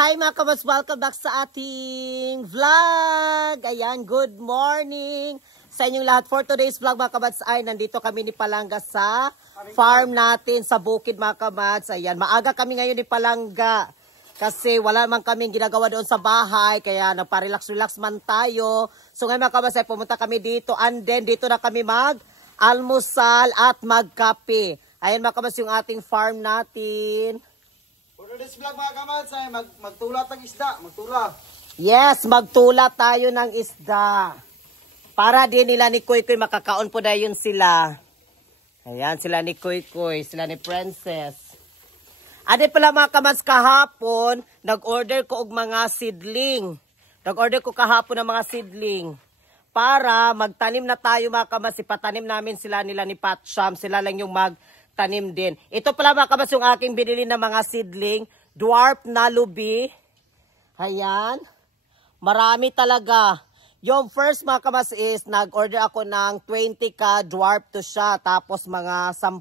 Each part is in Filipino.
Hi mga kabats, welcome back sa ating vlog. Ayan, good morning sa inyong lahat. For today's vlog mga kabats ay nandito kami ni Palangga sa farm natin sa bukid mga kabats. Ayan, maaga kami ngayon ni Palangga kasi wala naman kaming ginagawa doon sa bahay kaya nagpa-relax-relax man tayo. So ngayon mga kabats ay pumunta kami dito and then dito na kami mag-almusal at magkape. Ayan mga kabats yung ating farm natin. For this vlog mga kamats ay magtula ng isda, magtula. Yes, magtula tayo ng isda. Para din nila ni Kuy Kuy makakaon po na yun sila. Ayan, sila ni Kuy Kuy, sila ni Princess. Ade pala mga kamats kahapon, nag-order ko og mga seedling. Nag-order ko kahapon ng mga seedling. Para magtanim na tayo mga kamats, ipatanim namin sila nila ni Patcham, sila lang yung tanim din. Ito pala mga kabas yung aking binili na mga seedling. Dwarf na lubi. Ayan. Marami talaga. Yung first mga kabas is nag-order ako ng 20 ka dwarf to siya. Tapos mga 10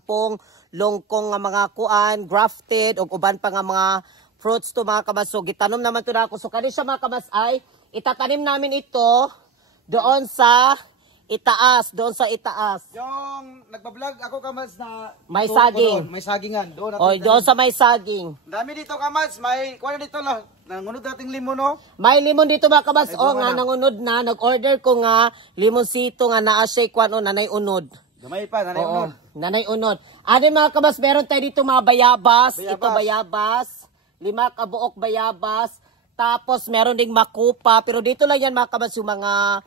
longkong nga mga kuan, grafted, o uban pa nga mga fruits to mga kabas. So gitanom naman to na ako. So kani siya mga kabas ay itatanim namin ito doon sa itaas, doon sa itaas. Yung nagpa-vlog ako kamats na may saging. May sagingan. Doon sa may saging. Dami dito kamats, may kuha dito lang. Nangunod nating limon no? May limon dito mga kabas. O nga, nangunod na. Nag-order ko nga limonsito nga naa siya kwan o nanay unod. Gamay pa, nanay unod. Nanay unod. Ano mga kabas, meron tayo dito mga bayabas. Ito bayabas. 5 kabuok bayabas. Tapos meron ding makupa. Pero dito lang yan mga kabas yung mga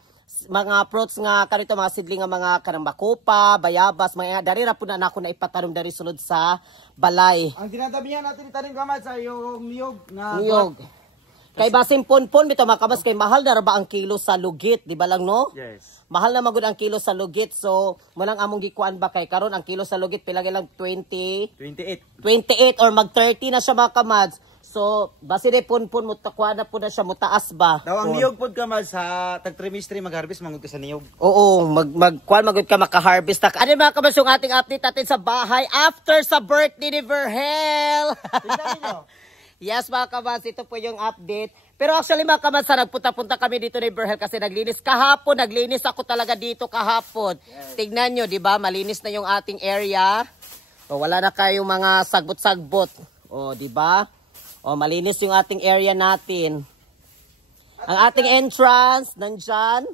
fruits nga kanito mga seedling nga mga kanang makupa, bayabas, mga dari ra pud na ako na ipatanom dari sulod sa balay. Ang dinadamihan natin itanim kamats ay yung niyog na niyog. Kay basin ponpon bitaw mga kabas kay mahal na ra ba ang kilo sa lugit, di ba lang no? Yes. Mahal na magud ang kilo sa lugit. So, mo lang among gikuan ba kay karon ang kilo sa lugit pila lang 28 or mag 30 na siya mga kamads. So, basi de punpun mo takwa na po na siya mutaas ba. Daw ang niyog pod kamats sa tag-trimestre mag-harvest mangud ka sa niyog. Oo, magkuan magud ka maka-harvest. Ano mga kabas yung ating update natin sa bahay after sa birthday ni Verhel. Yes mga kabas, ito po yung update. Pero actually mga kabas, nagpunta-punta kami dito ni Verhel kasi naglinis kahapon. Naglinis ako talaga dito kahapon. Yes. Tignan nyo, di ba? Malinis na yung ating area. O, wala na kayong mga sagbot-sagbot. O, di ba? O, malinis yung ating area natin. Ang ating entrance, nandyan.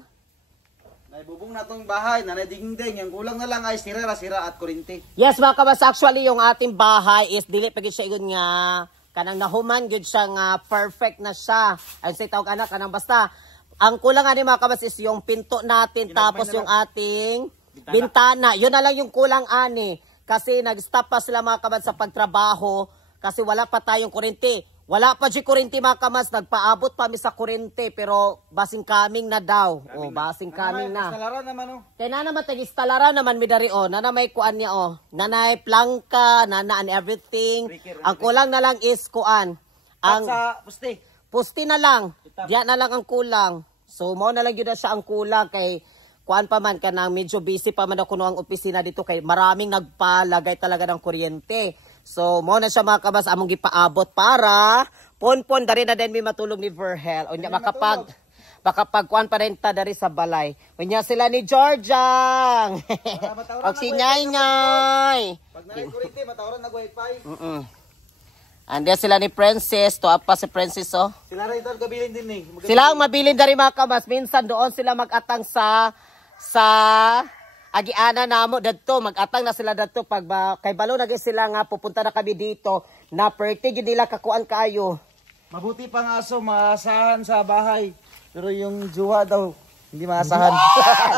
Naibubong na itong bahay, nanay-ding-ding. Yung kulang na lang ay sira at kurinti. Yes, mga kabas, actually yung ating bahay is dili pagid siya yun nga kanang nahuman gud siya nga perfect na siya. Ay say tawag anak kanang basta. Ang kulang ani mga kabas is yung pinto natin tapos yung ating bintana. Yun na lang yung kulang ani. Kasi nag-stop pa sila mga kabas sa pagtrabaho. Kasi wala pa tayong kurente. Wala pa di kurente mga kamas. Nagpaabot pa mi sa kurente. Pero basing kaming na daw. O, basing kaming na. Instalaran naman o. Kaya na naman tag-instalaran naman mi dari o. Nana may kuan niya o. Nanay plangka, nana and everything. Ang kulang na lang is kuan. Ang sa pusti. Pusti na lang. Diyan na lang ang kulang. So, mo na lang yun na siya ang kulang kay kuan pa man ka nang medyo busy pa man ako ang opisina dito kay maraming nagpalagay talaga ng kuryente. So, mo na siya mga kabas among gipaabot para ponpon dari na din may matulog ni Verhel. O niya makapagkuan pa rin ta dari sa balay. O niya sila ni Georgiang. Pag sinyay-nyay. Pag nai-kurente, matawran nag-wifi. Andiyan sila ni Princess. Tuwa pa si Princess oh. Sila rin ito gabilin din eh. Sila ang mabilin dari mga kabas. Minsan doon sila mag-atang sa agiana namo dadto mag-atang na sila dadto pag kay balo na sila nga pupunta na kami dito na perti gyud nila kakuan kaayo. Mabuti pang aso maasahan sa bahay. Pero yung juwa daw hindi maasahan.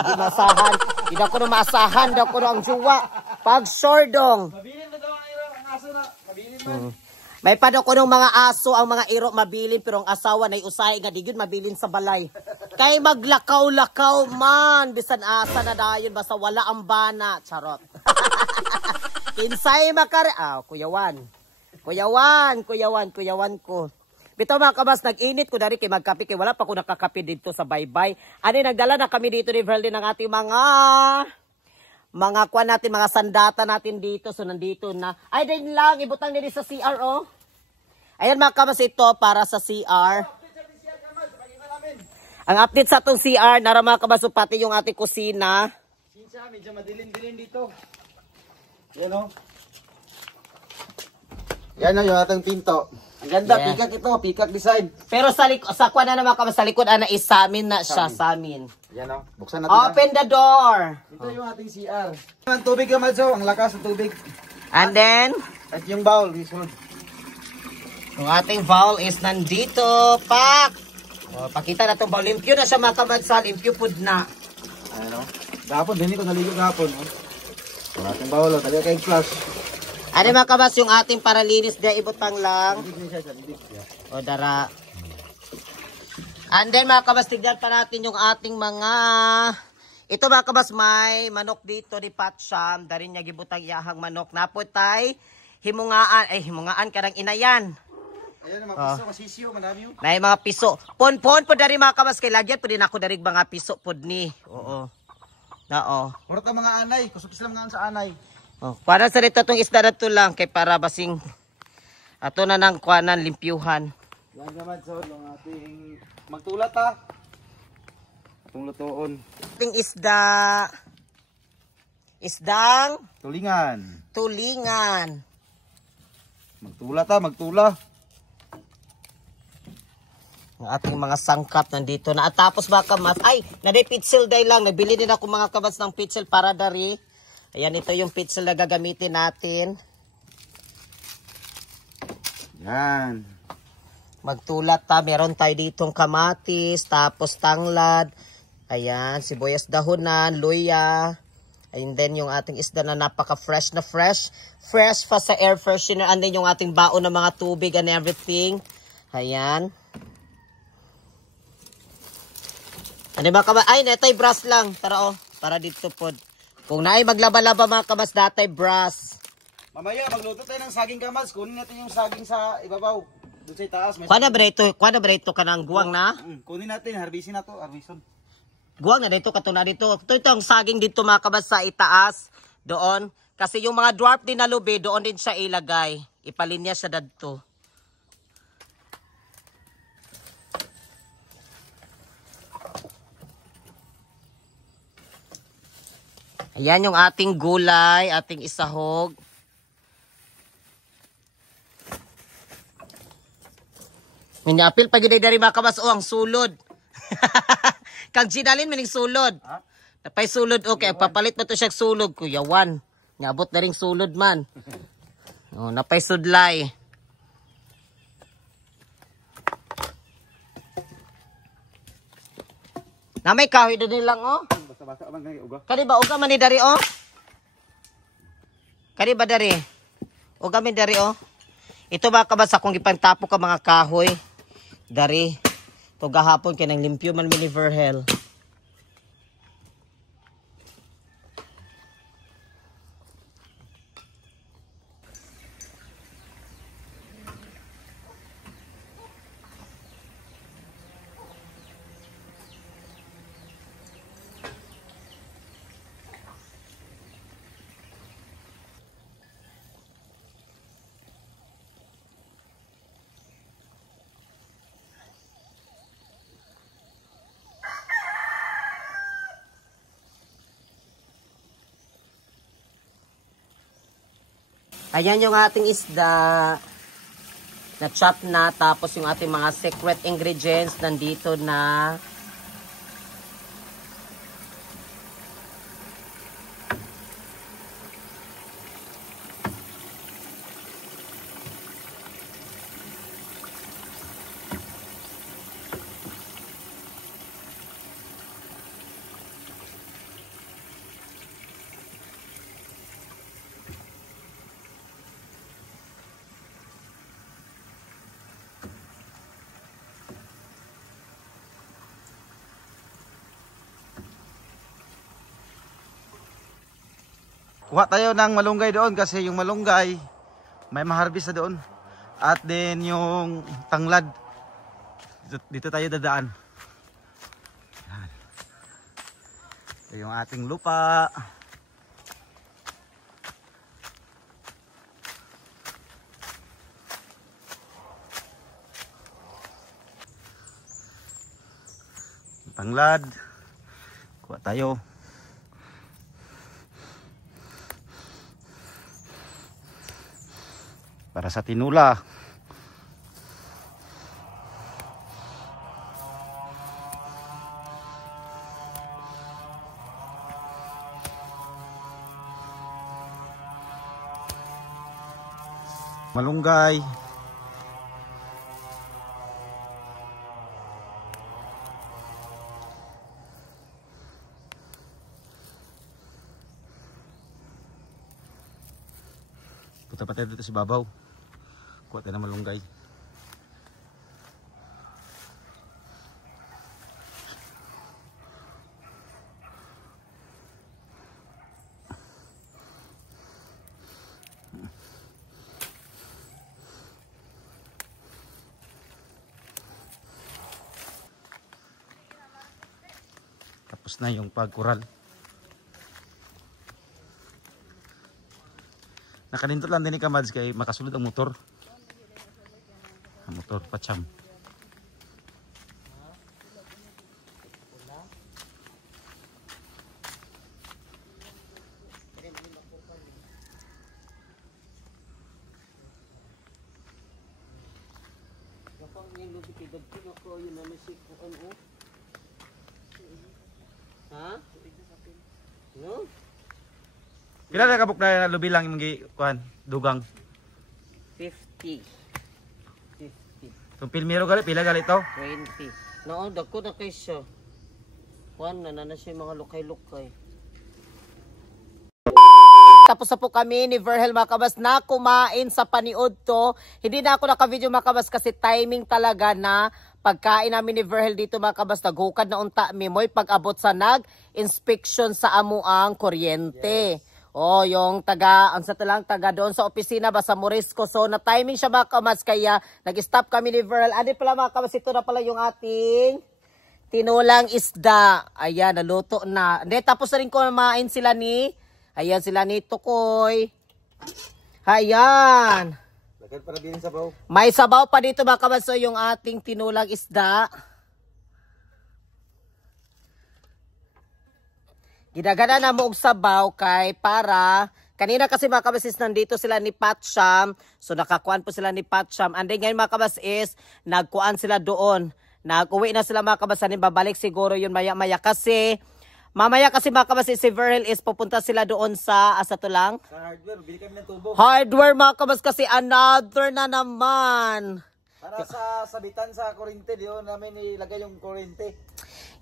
Hindi maasahan. Hindi ko na maasahan daw ko ang juwa. Pag sordong. Mabilin na daw ang aso na. Mabilin man. May pa daw ko ng mga aso ang mga iro mabilin pero ang asawa nay usay nga di gyud mabilin sa balay. Kay maglakaw-lakaw man bisan asa na dayon basta wala ang bana. Charot. Kinsay makare kuyawan. Kuyawan ko. Bitaw mga kabas, nag-init ko dari kay magkape kay wala pa ko nakakape dito sa baybay. Ani nagdala na kami dito ni Verlin ng ating mga kuan natin, mga sandata natin dito. So nandito na. Ay din lang ibutang diri sa CRO. Ayan mga kabas, ito para sa CR. Ang update sa itong CR, nara mga kabas, pati yung ating kusina. Sinsya, medyo madilim-dilim dito. Yan o. Yan o yung ating pinto. Ang ganda, Yeah. pikak ito, pikak design. Pero sa kwa na naman kabas, sa likod, ana is sa amin na siya, sa amin. Yan o, buksan natin. Open the door. Ito yung ating CR. Ang tubig naman so, ang lakas ng tubig. And then, At yung bowl, isunod. yung ating bowl is nandito. Pak! O, pakita na itong bowl. Limpyo na siya mga kabadsal. Limpyo food na. Ano? Gapon, din ito naligo gapon. Ang ating bowl, talaga kayong flash. Ano mga kabas, yung ating paralinis dia ibutang lang. Hindi siya sa bibig. O dara. And then mga kabas, tignan pa natin yung ating mga... Ito mga kabas, may manok dito ni Patsyam. Dari niya gibutang iyahang manok. Naputay, himungaan ka ng inayan. Ayan, mga piso, masisyo, madami yun. Na mga piso. Pon-pon po dari mga kabas, kay lagyan po din ako dari mga piso po ni. Oo. Oo. Puro ka mga anay, kusukis lang nga sa anay. Oh, para sa rito itong isda na to lang, kay para basing ato na ng kuanan, limpyuhan. Yan naman, so, yung ating magtulat ha. Itong lutoon. Ating isda. Isdang Tulingan. tulingan. Magtulat ha, magtula. Ang ating mga sangkap nandito na. At tapos baka ay, naday pitsil day lang. Nabili din ako mga kabats ng pitsil para dari. Ayan, ito yung pitsil na gagamitin natin. Yan. Magtulat ta. Meron tayo ditong kamatis, tapos tanglad. Ayan, sibuyas dahonan, luya. And then yung ating isda na napaka-fresh na fresh. Fresh pa sa air freshener. And then yung ating baon ng mga tubig and everything. Ayan. Ano ba kabas? Ay, netay brass lang. Tara para dito po. Kung naay maglaba-laba mga kabas, datay brass. Mamaya, magluto tayo ng saging kamas. Kunin natin yung saging sa ibabaw. Doon sa itaas. Kuha na ba ito ka ng guwang na? Kunin natin, harbisin na to, harbison. Guwang na dito, katuna dito. Ito ang saging dito mga kabas sa itaas. Doon. Kasi yung mga dwarf din na lubi, doon din siya ilagay. Ipalinya siya dadto. Ayan yung ating gulay, ating isahog. Minapil pag dari mga kabas, ang sulod. Kang ginalin maning sulod. Ha? Napay sulod, okay. Papalit mo to siya sulod, Kuya Juan. Nyabot na rin sulod man. Oh, napay sudlay. Na may kahoy doon lang, oh. Basta-basta abang ganyan, uga. Kani ba, uga man ni dari, oh? Kani ba dari? Uga man dari, oh. Ito ba kabasa kung ipantapo ka mga kahoy? Dari. Ito gahapon kinang limpyo man mini Verhel. Ayan yung ating isda na chop na, tapos yung ating mga secret ingredients nandito na. Kuha tayo ng malunggay doon kasi yung malunggay may maharbis na doon. At then yung tanglad dito tayo dadaan. Yan. Ito yung ating lupa. tanglad. Kuha tayo. Para sa tinula. Malunggay. Punta pa tayo dito sa babaw. Kuha tayo ng malunggay. Tapos na yung pagkural. Nakanindot lang din ni Kamads kay makasulod ang motor. Ang motor pacham. Ha? No? Pila na kabuk na lubi lang yung kuan dugang. 50. 50. Kung pilmiro gali pila gali to? 20. No, dako na kay siya. Kuan na siya mga lukay-lukay. Tapos na po kami ni Verhel Makabas na kumain sa paniod to. Hindi na ako naka-video Makabas kasi timing talaga na pagkain namin ni Verhel dito Makabas. Naghukad na unta mi mo'y pag-abot sa nag-inspection sa amuang kuryente. Yes. Oh, yung taga doon sa opisina ba sa Morisco. So na timing siya Makabas kaya nag-stop kami ni Verhel. Ano pala Makabas, ito na pala yung ating tinulang isda. Ayan, naluto na. Hindi, tapos na rin kumain sila ni ayan sila ni Tukoy. Ayan. Para din sabaw. May sabaw pa dito mga kabaso yung ating tinulang isda. Ginagana na mo og sabaw kay para kanina kasi mga kabasis nandito sila ni Patsham. So nakakuan po sila ni Patsham. And then ngayon mga kabas is nagkuan sila doon. Nag-uwi na sila mga kabasan. Babalik siguro yun maya-maya kasi mamaya kasi mga kabasi si Verhel is pupunta sila doon sa to lang? Sa hardware, bili kami ng tubo. Hardware mga kabas kasi another na naman. Para sa sabitan sa kuryente, diyon namin ilagay yung kuryente.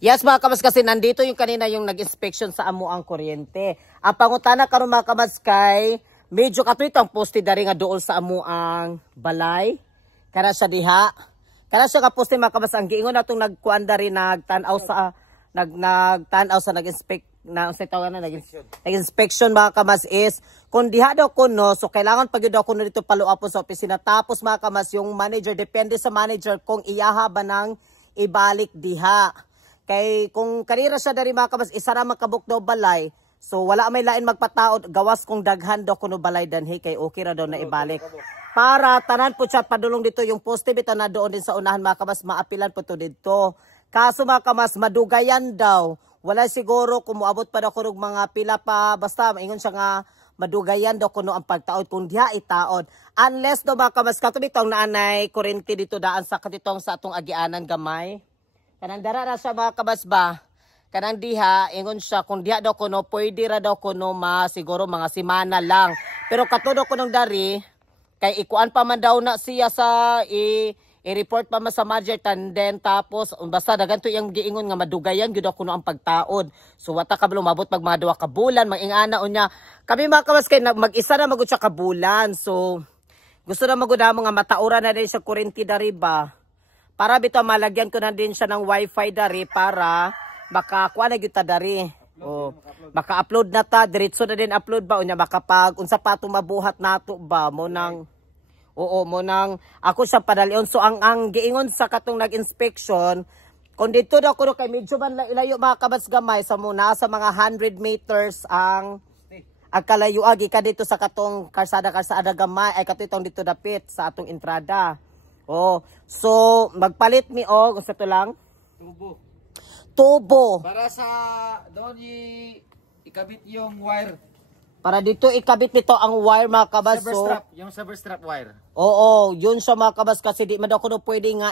Yes mga kabas kasi nandito yung kanina yung nag-inspection sa amuang kuryente. Ang pangutana karon mga kabas kay medyo katuit ang poste dari nga dool sa amuang balay. Kana siya diha. Kana siya ka poste mga kabas ang giingon natong nagkuan dari nagtan-aw sa nagtanaw sa nag-inspect na sa tawag na nag-inspection mga kamas is kung diha daw kuno so kailangan pag daw kuno dito paluapon sa opisina tapos mga kamas yung manager depende sa manager kung iyaha ba nang ibalik diha kay kung kanira siya dari mga kamas isa ra makabuk daw balay so wala may lain magpataod gawas kung daghan daw kuno balay danhi kay okay ra daw na ibalik para tanan po siya padulong dito yung poste bitaw na doon din sa unahan mga kamas maapilan po to dito. Kaso mga kamas, madugayan daw. Wala siguro, kumuabot pa daw kunog mga pila pa. Basta, maingon siya nga, madugayan daw kuno ang pagtaod. Kung diha itaod. Unless daw mga kamas, katulitong naanay, kurente dito daan sa katitong sa atong agianan gamay. Kanang dara na siya mga kamas ba? Kanang diha, ingon siya, kung diha daw kuno, pwede ra daw kuno siguro mga simana lang. Pero katudo kunong dari, kay ikuan pa man daw na siya sa i-report pa man sa manager tanden tapos basta daganto yung giingon nga madugayan gyud kuno ang pagtaod. So wata ka lumabot pag mga 2 ka bulan mangingana unya. Kami mga kawas kay mag-isa na magud sa kabulan. So gusto na magud mo nga mataura na din sa kuryente dari ba. Para bitaw malagyan ko na din siya ng wifi dari para makakuha na gyud ta dari. Oh, maka-upload na ta diretso na din upload ba unya makapag unsa pa to mabuhat nato ba mo nang oo, mo nang ako siya padalion. So, ang giingon sa katong nag-inspection, kung dito daw kuno kay medyo man ilayo mga kabas gamay, sa muna sa mga 100 meters ang kalayo agi ka dito sa katong karsada gamay, ay katitong dito dapit sa atong entrada. Oh, so, magpalit mi og, sa to lang? tubo. Para sa doon ikabit yung wire. Para dito ikabit nito ang wire mga kabas. Silver strap, yung silver strap wire. Oo, yun siya mga kabas kasi di man daw kuno pwede nga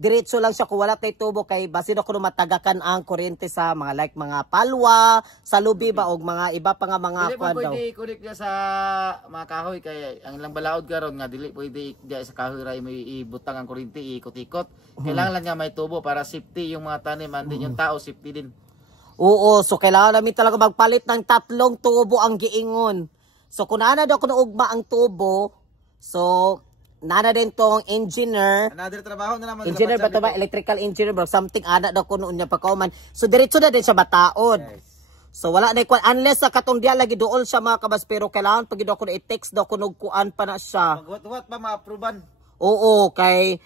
diretso lang siya kung wala tay tubo kay basi daw kuno matagakan ang kuryente sa mga like mga palwa, sa lubi ba og mga iba pa nga mga dili kwan daw. pwede connect niya sa mga kahoy kay ang ilang balaod karon nga dili pwede diya sa kahoy ra may ibutang ang kuryente ikot-ikot. Kailangan lang nga may tubo para safety yung mga tanim andin yung tao safety din. Oo, so kailangan namin talaga magpalit ng 3 tubo ang giingon. So kung ana daw kuno ugma ang tubo, so nana din tong engineer. Another trabaho na naman. Engineer ba to ba? Electrical engineer ba? Something ana daw kuno unya pagkauman. So diretso na din siya bataod. Yes. So wala na kuan unless sa katong diya lagi dool siya mga kabas pero kailangan pag daw kuno i-text daw kuno kuan pa na siya. Magwat-wat pa ma-approvean. Oo, kay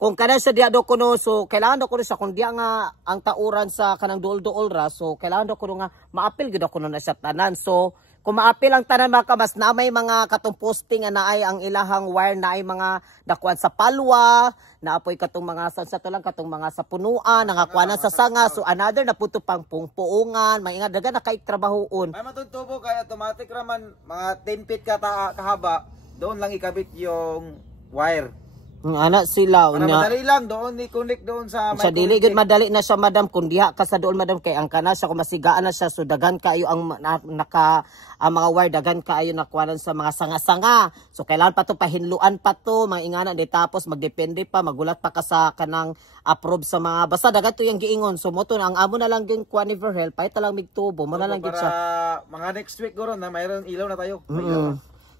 kung kana sa diya do kuno so kailangan do kuno siya kung diya nga ang tauran sa kanang duol-duol ra so kailangan do kuno nga maapil gid kuno na siya tanan. So kung maapil ang tanan mga kabas na may mga katong posting na ay ang ilahang wire na ay mga dakuan sa palwa, naapoy katong mga sa to lang katong mga sa punuan, nangakuanan sa sanga. So another na puto pang pungpuungan, may nga daga na kay trabahoon. May matutubo kay automatic raman mga 10 feet kahaba, doon lang ikabit yung wire. Ana sila Para unya. madali lang doon i-connect doon sa Sa dili gud madali na siya madam kun diha ka sa doon madam kay ang kana siya kung masigaan na siya so dagan kaayo ang ang mga wire dagan kaayo nakuanan sa mga sanga-sanga. So kailangan pa to pahinluan pa to mga ingana di tapos magdepende pa magulat pa ka sa kanang approve sa mga basta dagan to yung giingon. So mo to ang amo na lang gyud kuan ni Verhel pay ta lang migtubo mo na lang gyud siya. Para mga next week guro na mayroon ilaw na tayo.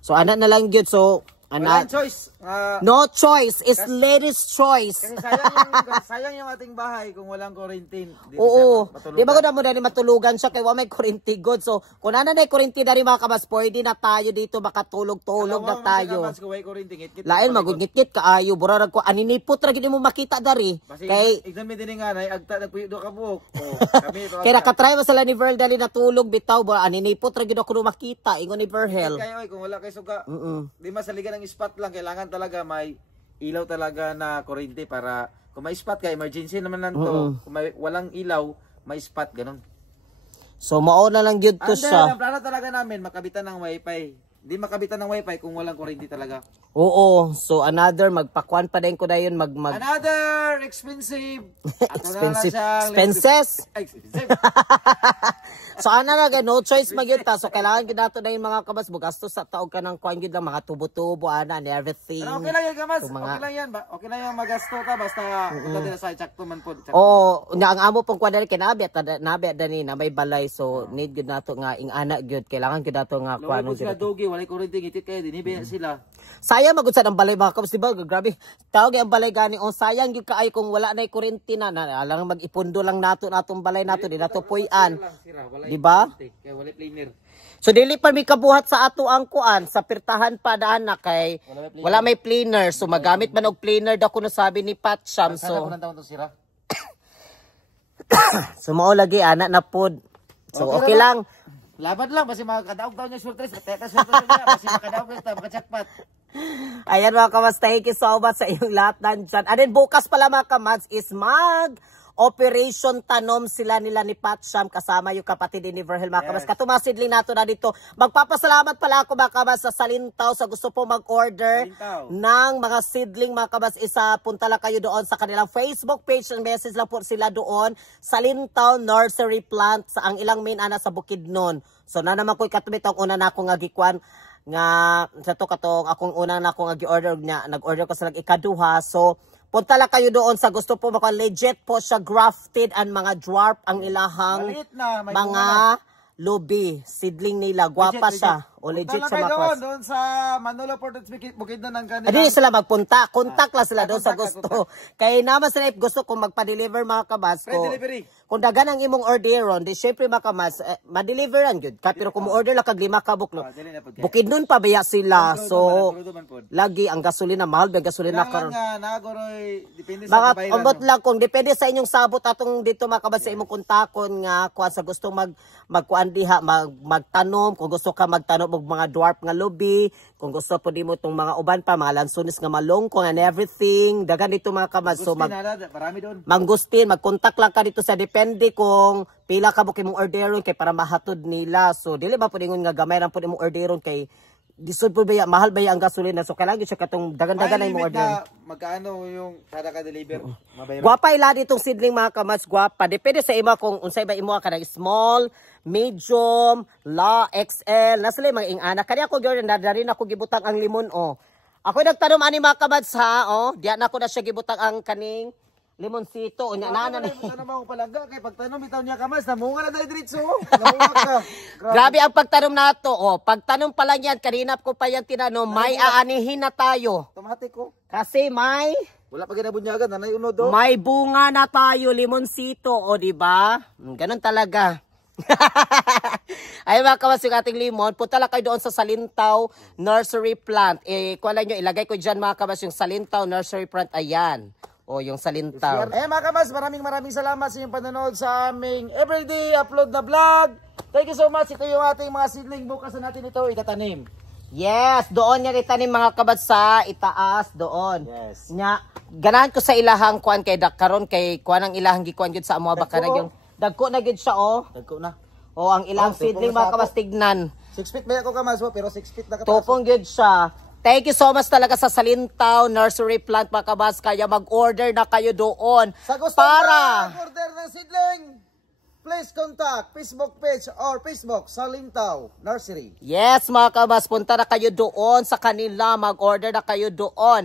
So ana na lang gyud so Wala choice. no choice is ladies choice. Kasi sayang yung ating bahay kung walang kuryente. Oo. Di ba ko na mo na matulugan siya kay wa may kuryente god. So kung ano na kuryente na rin mga kabas, pwede na tayo dito makatulog-tulog na tayo. Lain magugit-git kaayo. Burarag ko aninipot ra gid mo makita dari. Kay exam din nga nay agta nagpuyo do ka buok. kay nakatry mo sila ni Verhel dali natulog bitaw bura aninipot ra gid ako makita ingon ni Verhel. Kayo kung wala kay suga. Di masaligan ng spot lang kailangan talaga may ilaw talaga na kuryente para kung may spot ka emergency naman nanto kung may walang ilaw may spot ganun. So mao na lang gyud to siya. Ang plano talaga namin makabitan ng wifi. Hindi makabitan ng wifi kung walang kuryente talaga. Oo. So another magpakuan pa din ko dayon another expensive. Expenses. So ana na no choice magyud ta. So kailangan gid nato na yung mga kabas bugastos sa taog ka ng kuan gid lang mga tubo-tubo ana and everything. Pero okay lang yan kabas. Okay lang yan ba? Okay lang yan magasto ka basta punta din sa sakto man pod. Oo, ang amo pong kuan dali kinabi dani na may balay so need gid nato nga ing ana gyud kailangan gid nato nga kuan gid. Walay kuryente gitit kayo dinibi sila. Sayang magud sa ang balay mga kabas diba grabe. Tawag ang balay gani on sayang gyud kaayo kung wala nay kuryente na alang mag-ipundo lang nato natong balay nato di nato puy-an. Di ba? Kay walay planer. So dili pa mi kabuhat sa ato ang kuan sa pirtahan pa daan na kay wala may planer so magamit man og planer daw kuno sabi ni Pat Sham so. So mao lagi ana na pod. So okay lang. Laban lang basi makadaog daw niya surprise teta surprise niya basi makadaog ta makajakpat. Ayan mga kamas, thank you so much sa iyong lahat nandyan. And then bukas pala mga kamas is Operation Tanom sila nila ni Pat Sham kasama yung kapatid ni Verhel mga kamas. Katumasidling nato na dito. Magpapasalamat pala ako mga kamas sa Salintaw sa gusto po mag-order ng mga seedling mga kamas. Punta lang kayo doon sa kanilang Facebook page and message lang po sila doon. Salintaw Nursery Plant sa ang ilang main ana sa Bukidnon. So na naman ko'y katubit ang una na akong agikwan nga sa to katong akong una na akong agi-order niya. Nag-order ko sa ikaduha. So punta lang kayo doon sa gusto po maka legit po siya grafted and mga dwarf ang ilahang mga lubi, seedling nila, guwapa siya. O legit sa mga doon sa Manolo Port Bukidnon ng kanila. Hindi sila magpunta, contact lang sila doon sa gusto. Kaya naman sila gusto kung magpa-deliver mga kabas ko. Kung dagan ang imong orderon, di syempre mga kabas, ma-deliveran yun. Pero kung mo-order lang kag 5 kabuklo, Bukidnon pa baya sila. So, lagi ang gasolina, mahal ba gasolina karon. Mga ambot lang kung depende sa inyong sabot atong dito mga kabas sa imong kontakon nga kuan sa gusto magkuan diha, magtanom, kung gusto ka magtanom mo mga dwarf nga lubi, kung gusto po di mo itong mga uban pa, mga lansunis nga malongkong and everything, dagan dito mga kamads. So marami doon. manggustin, mag-contact lang ka dito sa depende kung pila ka bukid mong orderon kay para mahatod nila. So dili ba pud ingon nga gamay ra pud imong orderon kay disod po ba mahal ba ang gasolina, so kailangan siya katong dagan-dagan na imong order. Magkano yung kada ka deliver? Gwapa ila ditong seedling mga kamads, gwapa. Depende sa imo kung unsay ba imo ka small, medium, XL. Nasali mga ingana. Kani ako gyud nadarin ako gibutang ang limon oh. Ako nagtanom ani mga kamads ha oh. Diya na ako na siya gibutang ang kaning limonsito. Unya na na. Ano ba ko palaga kay pagtanom bitaw niya kamads namunga na dai diretso. Grabe ang pagtanom nato oh. Pagtanom pa lang yan kanina ko pa yan tinanom, may aanihin na tayo. Automatic ko. Kasi may wala pa ginabunyagan, nanay unod do. may bunga na tayo, limonsito, o di ba? Ganun talaga. Ay mga kawas yung ating limon, punta lang kayo doon sa Salintaw Nursery Plant. Kuha lang nyo, ilagay ko dyan mga kawas yung Salintaw Nursery Plant. Ayan. O yung Salintaw. Mga kawas, maraming salamat sa inyong panonood sa aming everyday upload na vlog. Thank you so much. Ito yung ating mga seedling. Bukas na natin ito itatanim. Yes, doon niya kita ni mga kabats sa itaas doon. Yes. Nya ganahan ko sa ilahang kuan kay karon kay kuan ang ilahang gikuan gyud sa amo baka na yung dagko na gyud siya oh. Dagko na. Oh, ang ilang seedling mga kabats tignan. 6 feet ba ako kamas pero 6 feet na ka. Tupong gyud siya. Thank you so much talaga sa Salintaw Nursery Plant mga kabats, kaya mag-order na kayo doon. Sa gusto para mag-order ng seedling, please contact Facebook page or Facebook Salintaw Nursery. yes, mga kabas, punta na kayo doon sa kanila, mag-order na kayo doon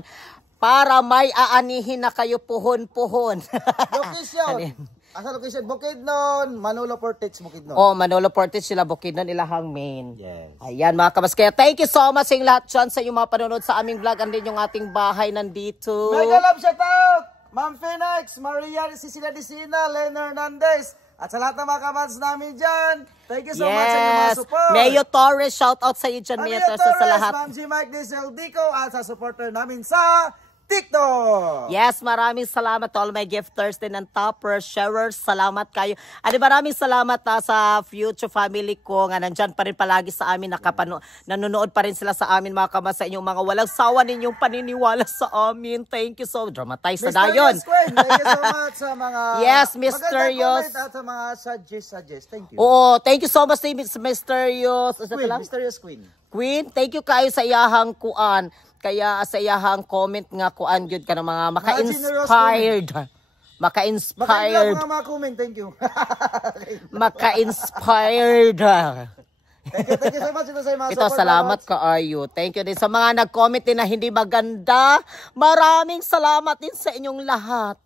para may aanihin na kayo puhon-puhon. Location. Asa location? Bukidnon, Manolo Portage, Bukidnon. Oh, Manolo Portage sila, Bukidnon, ilahang main. Yes. Ayan mga kabas, kaya thank you so much sa lahat dyan sa inyong mga panonood sa aming vlog. And din yung ating bahay nandito. Mega love shout out! Ma'am Phoenix, Maria Cecilia Dicina, Len Hernandez, at sa lahat ng mga kabats namin dyan. Thank you so much sa inyong mga support. Mayo Torres, shout out sa iyo dyan, Mayo Torres, sa lahat. Ma'am G. Mike Diesel Dico, at sa supporter namin sa TikTok. Yes, maraming salamat to all my gifters din ng toppers, sharers. Salamat kayo. Ani maraming salamat sa future family ko nga nandyan pa rin palagi sa amin, nanonood pa rin sila sa amin mga kamas, sa inyong mga walang sawa ninyong paniniwala sa amin. Thank you so much. Dramatize na dayon. Thank you so much sa mga yes, Mysterious. At sa mga suggest. Thank you. Oo, thank you so much to Mysterious. Queen, Mysterious Queen. Queen, thank you kayo sa iyahang kuan. Kaya sa iyahang comment nga kuan gyud ka ng mga maka-inspired. Maka-inspired. Mga comment, thank you. Maka-inspired. Thank you so much ito sa mga ito, salamat kaayo. Thank you din sa mga nag-comment din na hindi maganda. Maraming salamat din sa inyong lahat.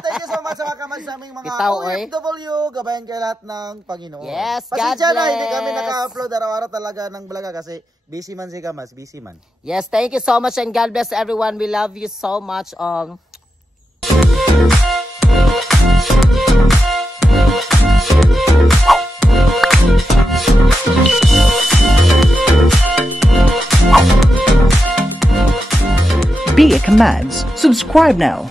Thank you so much sa mga kamay sa aming mga OFW. Gabayan kayo lahat ng Panginoon. Yes, God pasensya na, bless. hindi kami naka-upload araw-araw talaga ng vlog kasi busy man si Kamas, busy man. Yes, thank you so much and God bless everyone. We love you so much. Be a Commands. Subscribe now.